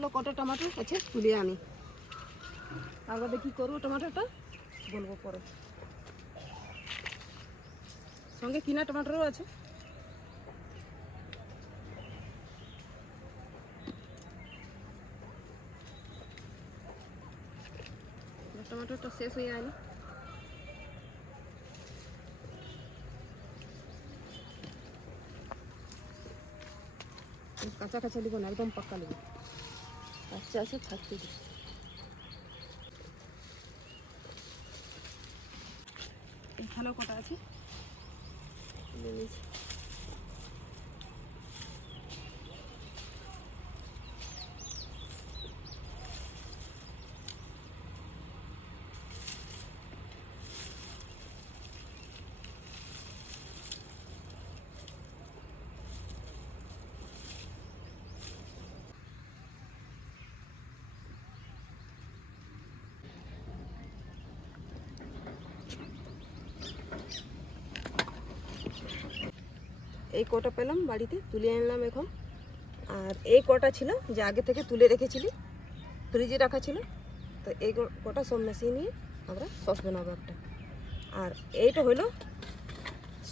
চলো কটা টমেটো আছে তুলে আনি, তারপরে কী করবো টমেটোটা বলবো পরে। সঙ্গে কিনা টমেটোও আছে। টমেটোটা শেষ হয়ে আনি। কাঁচা কাঁচা লিখো না, একদম পাক্কা লিখো, কাঁচা আছে থাকতে দিই। এখানেও কটা আছে, এই কটা পেলাম বাড়িতে তুলে আনলাম এখন। আর এই কটা ছিল যে আগে থেকে তুলে রেখেছিলি, ফ্রিজে রাখা ছিল, তো এই কটা সব মিশিয়ে নিয়ে আমরা সস বানাবো একটা। আর এইটা হলো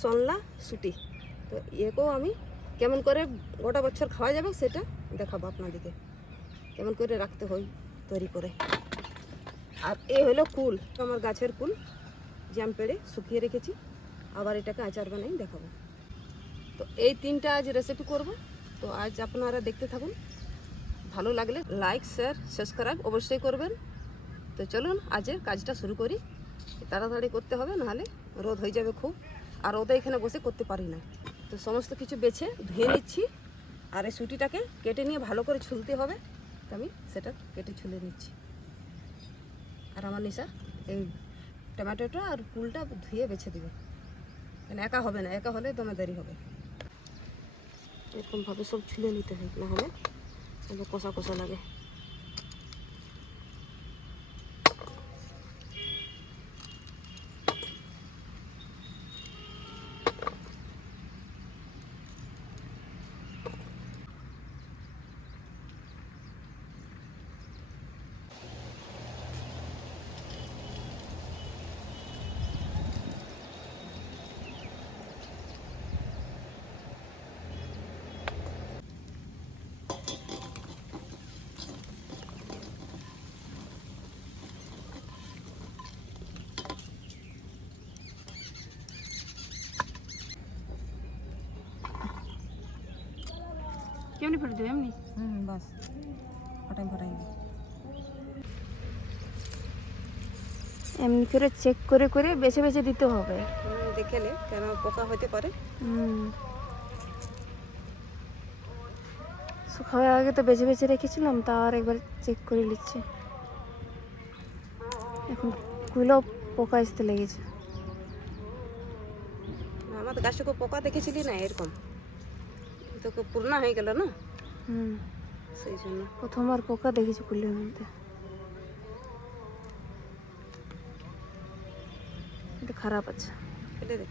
সল্লা সুটি, তো একেও আমি কেমন করে গোটা বছর খাওয়া যাবে সেটা দেখাবো আপনাদেরকে, কেমন করে রাখতে হয় তৈরি করে। আর এই হলো কুল, আমার গাছের কুল জ্যাম পেড়ে শুকিয়ে রেখেছি, আবার এটাকে আচার বানাই দেখাবো। তো এই তিনটা আজ রেসিপি করব, তো আজ আপনারা দেখতে থাকুন। ভালো লাগলে লাইক শেয়ার সাবস্ক্রাইব অবশ্যই করবেন। তো চলুন আজের কাজটা শুরু করি। তাড়াতাড়ি করতে হবে, নাহলে রোদ হয়ে যাবে খুব, আর রোদে এখানে বসে করতে পারি না। তো সমস্ত কিছু বেছে ধুয়ে নিচ্ছি, আর এই সুটিটাকে কেটে নিয়ে ভালো করে ছুলতে হবে, তো আমি সেটা কেটে ছুলে নিচ্ছি। আর আমার নিশা এই টমেটোটা আর কুলটা ধুয়ে বেছে দিবে, কেন একা হবে না, একা হলে দমে দেরি হবে। এরকমভাবে সব ছুলে নিতে হয়, নাহলে কষা কষা লাগে। কেমনি ফেলে দেবে এমনি? বাস ওটাই ভরাই নি, এমনি করে চেক করে করে বেছে বেছে দিতে হবে, দেখে নে কেন পোকা হতে পারে। শুকাবার আগে তো বেছে বেছে রেখেছিলাম, তা আর একবার চেক করে নিচ্ছি। এখন কুলো পোকা আসতে লেগেছে। আমাদের গাছে খুব পোকা দেখেছিলি না, এরকম তো খুব পুরনা হয়ে গেল না, সেই জন্য। প্রথমবার পোকা দেখেছি কুলের মধ্যে, এটা খারাপ আছে, ফেলে দে।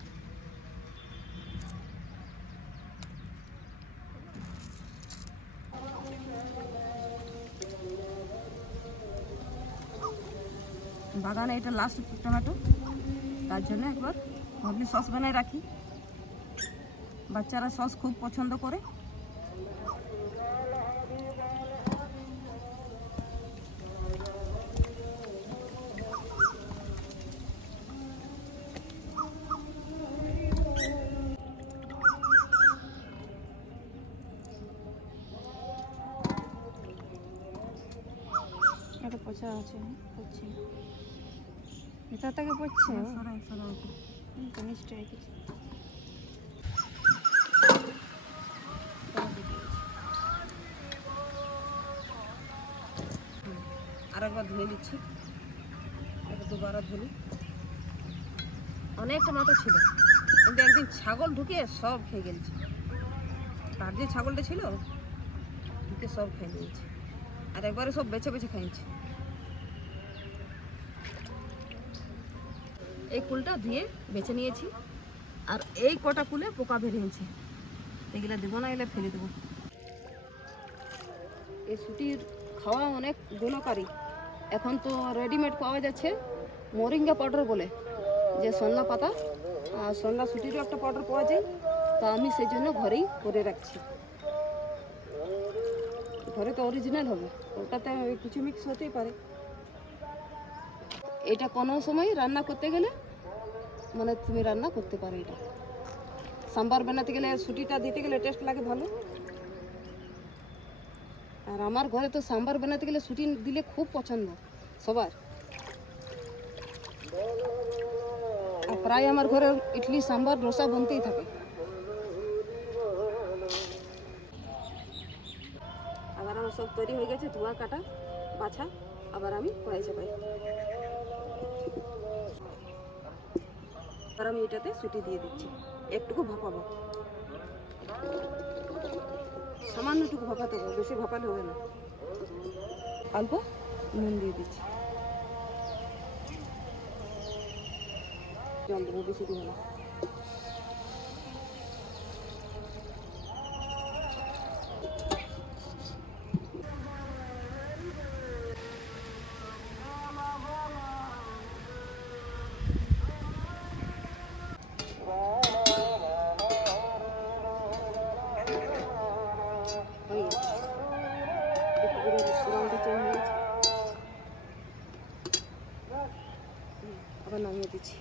বাগানে এটা লাস্ট টমেটো, তার জন্য একবার ভাবলি সস বানায় রাখি, বাচ্চারা সস খুব পছন্দ করে। এটা পচা আছে, পড়ছে ভেতর থেকে পড়ছে, জিনিসটা কিছু আর একবার ধুয়ে নিচ্ছি, এটা দুবারা ধুলি। অনেক টমেটো ছিল, কিন্তু একদিন ছাগল ঢুকে সব খেয়ে গেছে, তার যে ছাগলটা ছিল ঢুকে সব খেয়ে নিয়েছে, আর একবারে সব বেছে বেছে খাইছে। এই কুলটা ধুয়ে বেছে নিয়েছি, আর এই কটা কুলে পোকা বেরিয়েছে, এগুলো দেবো না, এগুলো ফেলে দেবো। এই সুটির খাওয়া অনেক গুণকারী। এখন তো রেডিমেড পাওয়া যাচ্ছে মোরিঙ্গা পাউডার বলে, যে সন্না পাতা আর সন্না সুটিরও একটা পাউডার পাওয়া যায়। তো আমি সেই জন্য ঘরেই করে রাখছি। ঘরে তো অরিজিনাল হবে, ওটাতে কিছু মিক্স হতেই পারে। এটা কোনো সময় রান্না করতে গেলে মানে তুমি রান্না করতে পারো। এটা সাম্বার বানাতে গেলে সুটিটা দিতে গেলে টেস্ট লাগে ভালো। আর আমার ঘরে তো সাম্বার বানাতে গেলে সুটি দিলে খুব পছন্দ সবার। আর প্রায় আমার ঘরে ইডলি সাম্বার ডোসা বনতেই থাকে। আবার আমার সব তৈরি হয়ে গেছে, ধোয়া কাটা বাছা। আবার আমি কড়াই চাপাই। আর আমি এটাতে সুটি দিয়ে দিচ্ছি, একটুকু ভাপাবো, সামান্যটুকু ভাপাতে হবে, বেশি ভাপালে হবে না। অল্প নুন দিয়ে দিচ্ছি, জল দেবো, বেশি দেবো না। হয়ে গেছে, একটু করে রঙটা চেঞ্জ হয়ে গেছে। আবার নামিয়ে দিচ্ছি।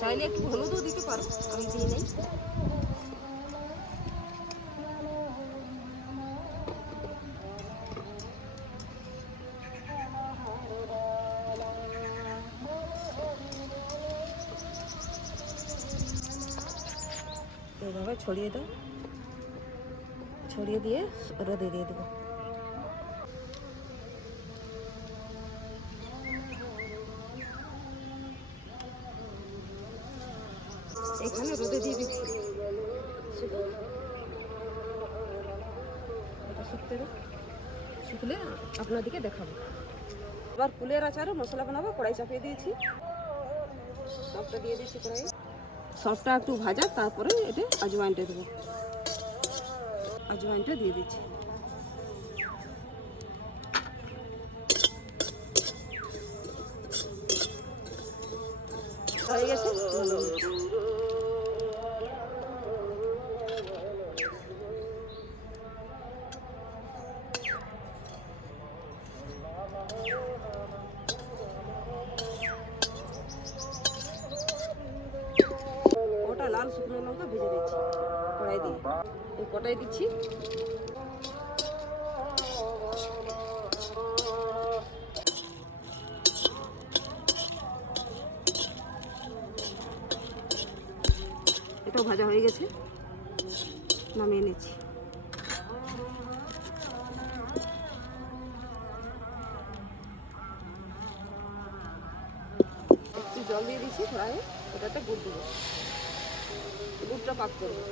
চাইলে একটু হলুদও দিতে পারো, আমি দিই নাই। এইভাবে ছড়িয়ে দাও, ছড়িয়ে দিয়ে রোদে দিয়ে দেবো। এখানে রোদে দিয়ে দিচ্ছি, এটা শুকতে দাও, শুকলে আপনাদেরকে দেখাবো। আবার ফুলের আচারও মশলা বানাবো, কড়াই চাপিয়ে দিয়েছি, সবটা দিয়ে দিচ্ছি কড়াই। সবটা একটু ভাজা, তারপরে এটা আজওয়াইনটা দেবো, আজওয়াইনটা দিয়ে দিচ্ছি। হয়ে গেছে, ওটা লাল শুকনো লঙ্কা ভেজে দিচ্ছি কড়াই দিয়ে, এই কড়াই দিচ্ছি। এটাও ভাজা হয়ে গেছে, নামিয়ে নিচ্ছি। একটু জল দিয়ে দিচ্ছি কড়াইয়ে, ওটাতে গুড় দেবো, গুড়টা পাক করবো।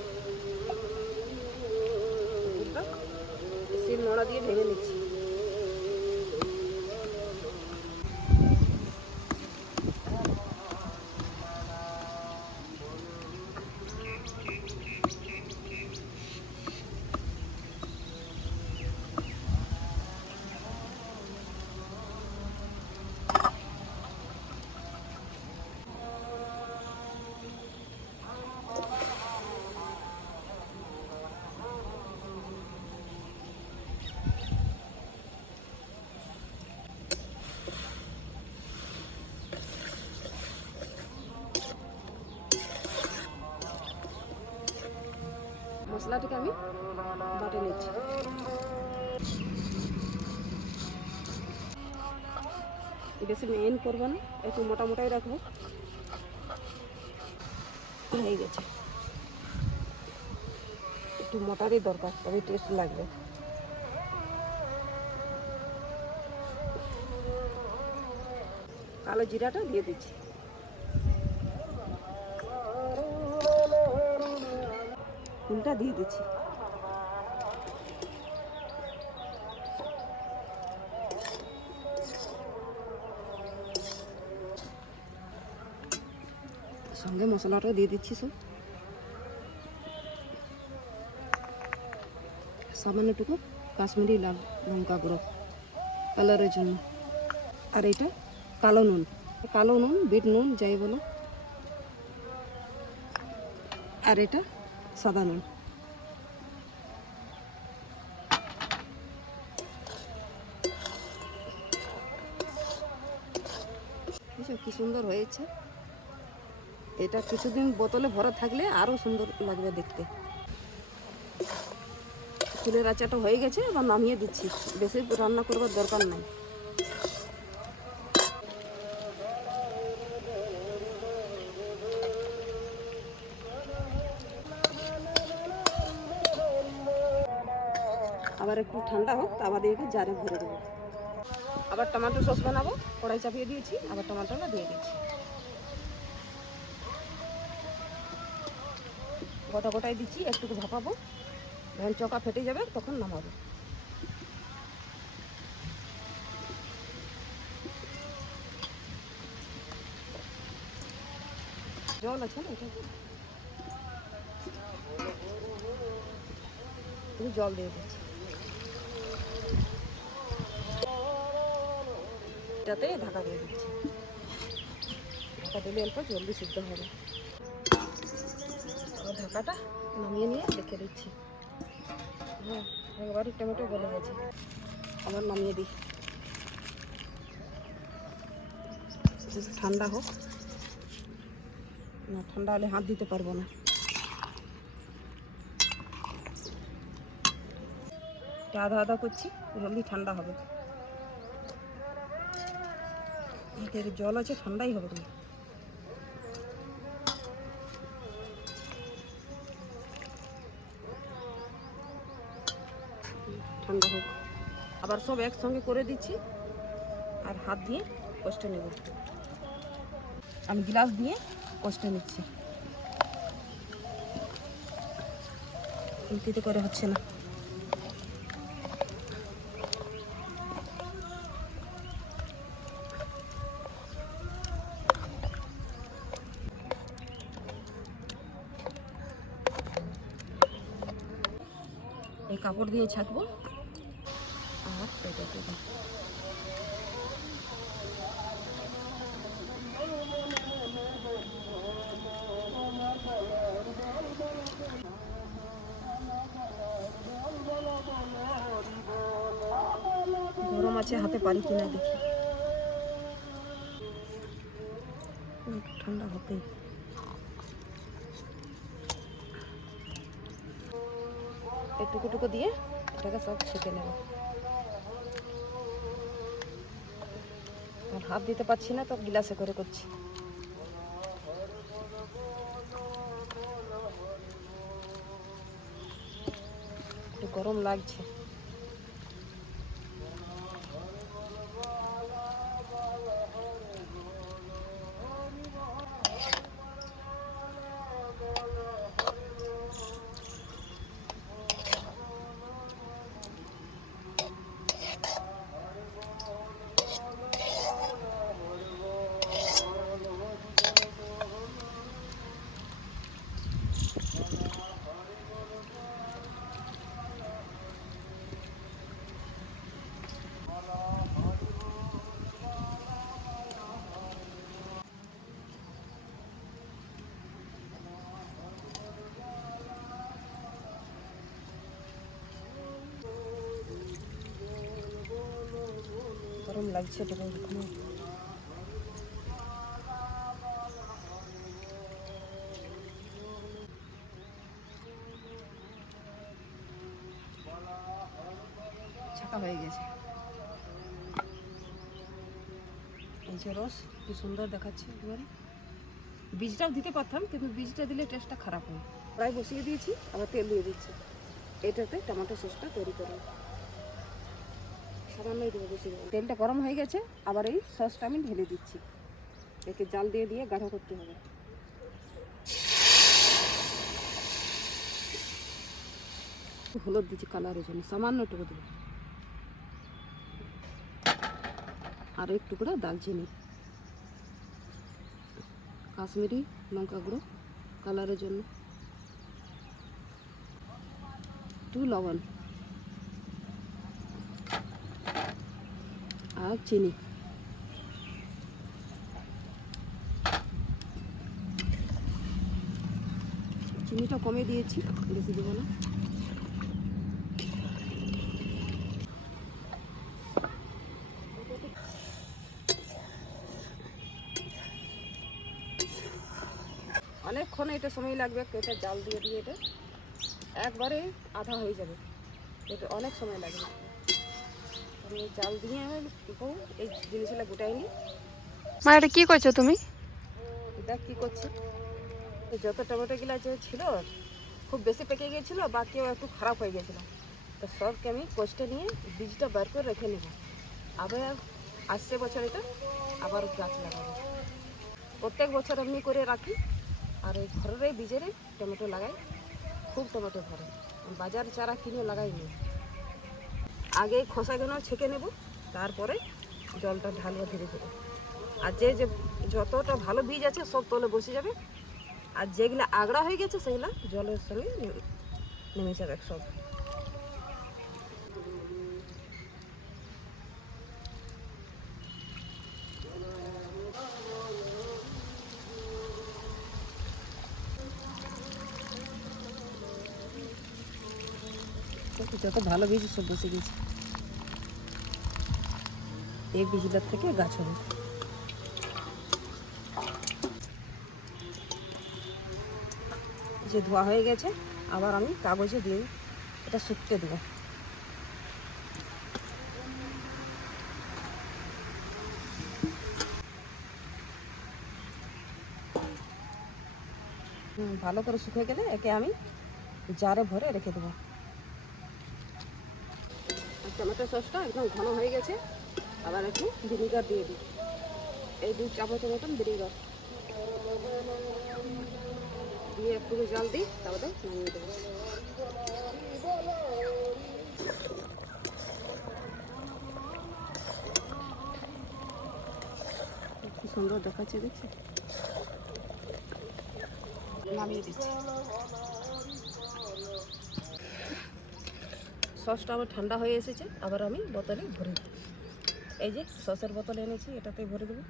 গুড়টা শিল নোড়া দিয়ে ভেঙে নিচ্ছি। মশলাটাকে আমি বাটে নিচ্ছি। বেশি মেইন করবো না, একটু মোটা মোটাই রাখবো। হয়ে গেছে, একটু মোটারই দরকার, তবে টেস্ট লাগবে। কালো জিরাটা দিয়ে দিচ্ছি, ফুলটা দিয়ে দিচ্ছি। সঙ্গে মশলাটাও দিয়ে দিচ্ছি সব। সামান্যটুকু কাশ্মীরি লাল লঙ্কা গুঁড়ো কালারের জন্য। আর এটা কালো নুন, বিট নুন যাই বলো। আর এটা সাদা নুন। বুঝছো কি সুন্দর হয়েছে। এটা কিছুদিন বোতলে ভরা থাকলে আরও সুন্দর লাগবে দেখতে। ফুলের আচারটা হয়ে গেছে, এবার নামিয়ে দিচ্ছি। বেশি রান্না করবার দরকার নাই। আবার একটু ঠান্ডা হোক, আবার দিয়ে জারে ভরে দেবো। আবার টমেটো সস বানাবো, কড়াই চাপিয়ে দিয়েছি, আবার টমেটোটা দিয়ে দিচ্ছি। গোটা গোটাই দিচ্ছি, একটু ভাপাবো, যখন চকা ফেটে যাবে তখন নামাবো। জল আছে না এটাতে, জল দিয়ে দিচ্ছি। এটাতে ঢাকা দিয়ে দিচ্ছি। ঢাকা দিলে অল্প জলদি সিদ্ধ হবে। আর ঢাকাটা নামিয়ে নিয়ে রেখে দিচ্ছি। হ্যাঁ, একবারই টমেটো গলে গেছে, আবার নামিয়ে দিই। ঠান্ডা হোক, না ঠান্ডা হলে হাত দিতে পারবো না। আধা আধা করছি, জলদি ঠান্ডা হবে। এর জল আছে, ঠান্ডাই হবে না। ঠান্ডা হোক, আবার সব একসঙ্গে করে দিচ্ছি। আর হাত দিয়ে কষতে নেব। আমি গ্লাস দিয়ে কষতে নিচ্ছি, খুন্তিতে করে হচ্ছে না। এই কাপড় দিয়ে ছাকবো আর এটা দেবো। গরম আছে, হাতে পারি কিনা দেখি। ঠান্ডা হতেই টুকু টুকু দিয়ে এটাকে সব ছেঁকে নেব। আর হাত দিতে পারছি না, তো গিলাসে করে করছি। একটু গরম লাগছে। গরম লাগছে তো এখানে। ছাকা হয়ে গেছে। এই যে রস কি সুন্দর দেখাচ্ছে একেবারে। বীজটাও দিতে পারতাম, কিন্তু বীজটা দিলে টেস্টটা খারাপ হয়। প্রায় বসিয়ে দিয়েছি, আবার তেল দিয়ে দিচ্ছি। এটাতে টমেটো সসটা তৈরি করবো। সামান্যই দেবো, বেশি দেবো। তেলটা গরম হয়ে গেছে, আবার এই সসটা আমি ঢেলে দিচ্ছি। একে জাল দিয়ে দিয়ে গাঢ় করতে হবে। হলুদ দিচ্ছি কালারের জন্য, সামান্য টুকু দেবো। আর এক টুকরা দালচিনি, কাশ্মীরি লঙ্কা গুঁড়ো কালারের জন্য, একটু লবণ আর চিনি। চিনিটা কমে দিয়েছি, বেশি দেবো না। অনেকক্ষণ এটা সময় লাগবে, এটা জাল দিয়ে দিয়ে এটা একবারে আধা হয়ে যাবে, এটা অনেক সময় লাগবে। আমি জাল দিয়ে এই জিনিসগুলো গোটাই নিই। মা এটা কি করছো তুমি? দেখ কী করছি, যত টমেটোগুলো যে ছিল খুব বেশি পেকে গিয়েছিলো বা কেউ একটু খারাপ হয়ে গেছিলো, তো সবকে আমি কষ্টে নিয়ে বীজটা বার করে রেখে নেব। আবার আসছে বছর এটা আবার গাছ লাগাবো। প্রত্যেক বছর এমনি করে রাখি, আর এই ঘরের বীজের টমেটো লাগাই, খুব টমেটো ধরে। বাজার চারা কিনে লাগাইনি, আগে খোসাগুলো ছেঁকে নেব, তারপরে জলটা ঢালবো ধীরে ধীরে। আর যে যে যতটা ভালো বীজ আছে সব তলে বসে যাবে, আর যেগুলো আগড়া হয়ে গেছে সেগুলো জলের সঙ্গে নেমে যাবে সব। যত ভালো বীজ সব বসে গেছে, এই বীজটার থেকে গাছ হবে। যে ধোয়া হয়ে গেছে, আবার আমি কাগজে দিয়ে এটা শুকতে দেবো। ভালো করে শুকিয়ে গেলে একে আমি জারে ভরে রেখে দেবো। টমেটো সসটা একদম ঘন হয়ে গেছে, আবার একটু ভিনিগার দিয়ে দিই, এই 2 চামচের মতন ভিনিগার দিয়ে একটু জল দিই, তারপরে নামিয়ে দেবো। কি সুন্দর দেখাচ্ছে, দেখছি। নামিয়ে দিচ্ছি। সসটা আবার ঠান্ডা হয়ে এসেছে, আবার আমি বোতলে ভরে দিই। এই যে সসের বোতল এনেছি, এটাতে ভরে দেবো।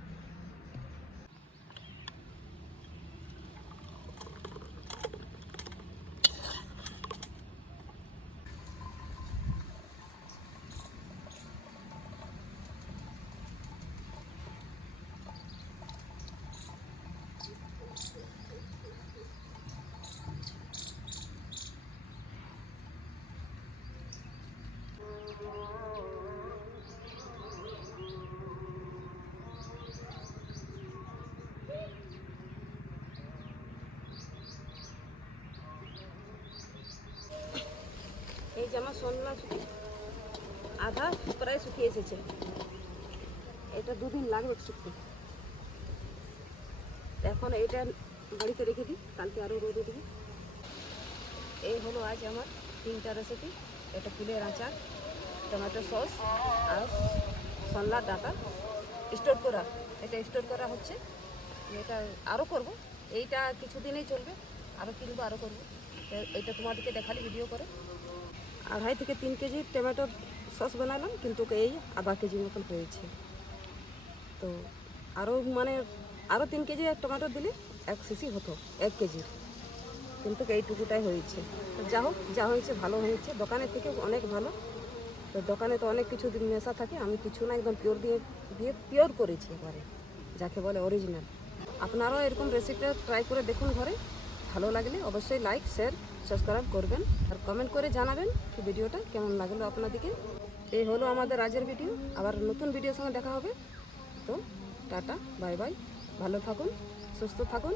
এই যে আমার সন্ধ্যা আধা প্রায় শুকিয়ে এসেছে, এটা 2 দিন লাগবে শুকতে। এখন এইটা বাড়িতে রেখে দিই, কালকে আরও রোদে দেবো। এই হলো আজ আমার 3টা রেসিপি। এটা ফুলের আচার, টমেটো সস আর সন্লার ডাটা স্টোর করা। এটা স্টোর করা হচ্ছে, এটা আরও করব, এইটা কিছুদিনেই চলবে, আরও কিনবো, আরও করবো। এটা তোমাদেরকে দেখালি ভিডিও করে। 2.5 থেকে 3 কেজি টমেটোর সস বানালাম, কিন্তু এই আধা কেজি মতন হয়েছে। তো আরও মানে আরও 3 কেজি টমেটো দিলে 1 শিশি হতো 1 কেজি, কিন্তু এইটুকুটাই হয়েছে। তো যা হয়েছে ভালো হয়েছে, দোকানের থেকে অনেক ভালো। তো দোকানে তো অনেক কিছু মেশা থাকে, আমি কিছু না, একদম পিওর দিয়ে পিওর করেছি এবারে, যাকে বলে অরিজিনাল। আপনারাও এরকম রেসিপিটা ট্রাই করে দেখুন ঘরে, ভালো লাগলে অবশ্যই লাইক, শেয়ার, সাবস্ক্রাইব করবেন, আর কমেন্ট করে জানাবেন কি ভিডিওটা কেমন লাগলো আপনাদেরকে। এই হলো আমাদের আজের ভিডিও, আবার নতুন ভিডিওর সঙ্গে দেখা হবে। তো টাটা, বাই বাই, ভালো থাকুন, সুস্থ থাকুন।